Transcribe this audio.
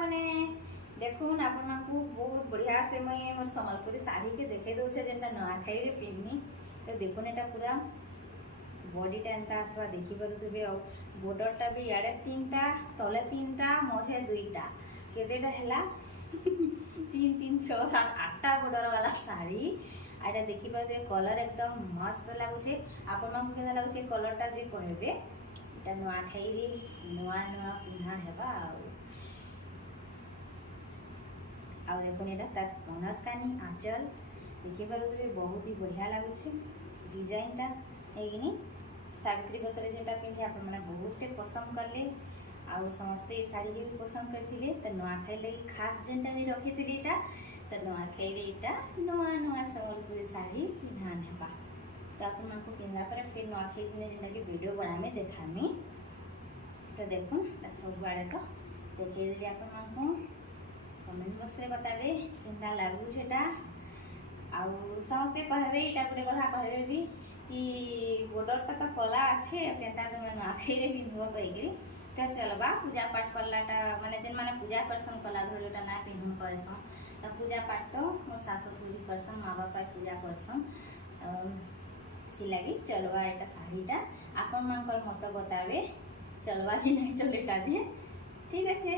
मैंने देखुन आपण मानकू बहुत बढ़िया से मुई मोर संबलपुरी साड़ी के देखे दूचे जेनटा नुआखाई रे पिन्नी तो देखुन एटा पूरा बॉडीटा एंता आसवा देखि पारुथबे आ बॉर्डरटा भी याडे तीनटा तले तीनटा मझे दुईटा केतेटा हैला 3 3 6 7 8टा बॉर्डर वाला साड़ी आटा देखि पारुथबे कलर एकदम मस्त लागुचे आपण मानकू केना लागुचे कलरटा जे कहबे एटा नुआखाई रे नुआ नुआ पिन्हा हेबा आ देखुन एटा तार कनर कानी आंचल देखि पारुथबे बहुत ही बढ़िया लागुचे डिजाइनटा हेगिनी सावित्री व्रतरे जेटा पिंधि आपण माने बहुते पसंद करले आ समस्ते ए साड़ी के भी पसंद करथिले त नुआखाई लगी खास जेनटा भी रखिथिली एटा त नुआखाई रे एटा नुआ नुआ संबलपुरी साड़ी पिन्हान हेबा तो आपण मानकू पिन्हा पर फिर नुआखाई दिने जेनटा कि वीडियो बनामे देखामी तो देखुन सब आड़े तो देखै देली आपण मानकू कमेंट बॉक्स रे बताबे केनता लागु छेटा आउ समस्ते कहबे इटा गोटे कथा कहबे भी कि बॉर्डरटा तो कला अच्छे केनता तुम नुआखाई रे पिन्हब कहिकरी तो चलबा पूजा पाठ करलाटा माने जेन माने पूजा करसन कला धरलोटा ना पिन्हन कहसन तो पूजा पाठ तो मो सास ससुर भी करसन माँ बापा पूजा करसन लगी चलवा एटा साड़ीटा आपण मानकर मत बताबे चलवा कि नहीं चलेटा जे ठीक अच्छे।